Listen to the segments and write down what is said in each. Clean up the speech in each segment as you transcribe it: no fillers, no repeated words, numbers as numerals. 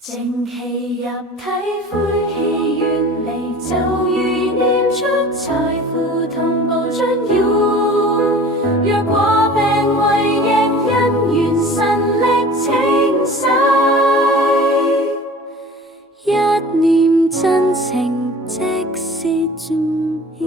正氣入體，晦氣遠離，就如念出財富同步進耀。若果病危，亦因緣神力清洗，一念真情即是盡意。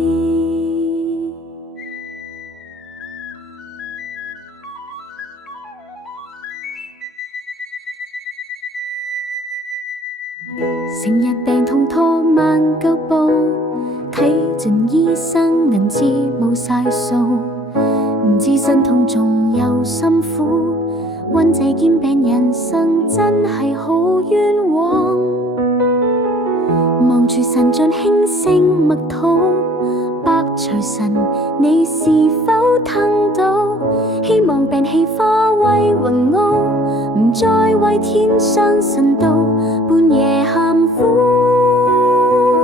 成日病痛拖慢腳步，睇盡醫生銀紙冇晒數，唔知身痛仲有心苦，溫這兼病人生真係好冤枉。望住神像輕聲默禱，百財神你是否聽到？希望病氣化為雲霧，唔再為天上神道半夜喊苦。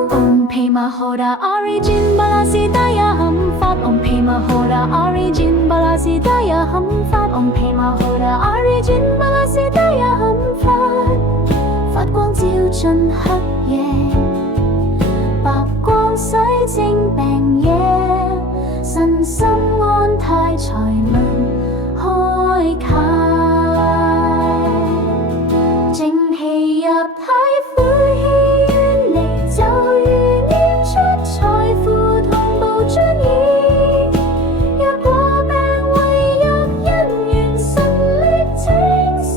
Om Pema Hoda Origin Balasidaya Hamfat Om Pema Hoda Origin Balasidaya Hamfat Om Pema Hoda Origin Balasidaya Hamfat 發光照進黑夜，白光洗淨病野，身心安泰財門開啟，正氣入體，晦氣遠離，就如念出財富同步進意。若果病危，若因緣神力清洗，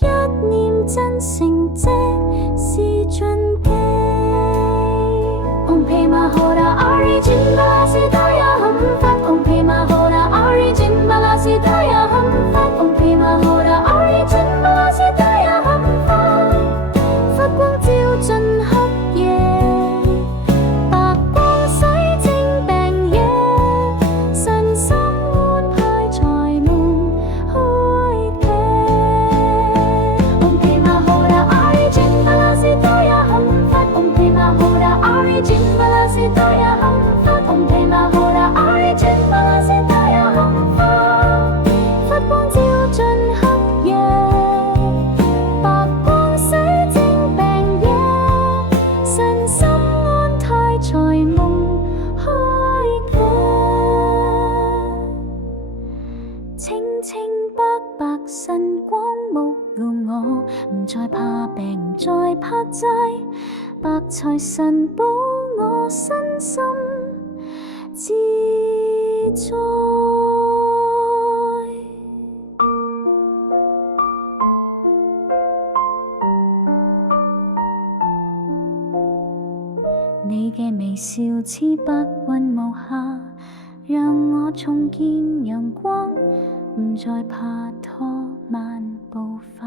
一念真誠即是盡機。Om Pema Hoda Origin Balasidaya Hamfat Om Pema Hoda Origin Balasidaya Hamfat Om Pema Hoda Origin Balasidaya Hamfat 發光照進黑夜，白光洗淨病野，身心安泰財門開闢。Om Pema Hoda Origin Balasidaya Hamfat Om Pema Hoda Origin Balasidaya Hamfat Om Pema Hoda Origin Balasidaya Hamfat 發光照進黑夜，白光洗淨病野，身心安泰財門開闢。清清白白神光沐護我，唔再怕病，唔再怕債，白財神保我身心自在。你嘅微笑似白雲無瑕，讓我重見陽光，唔再怕拖慢步伐。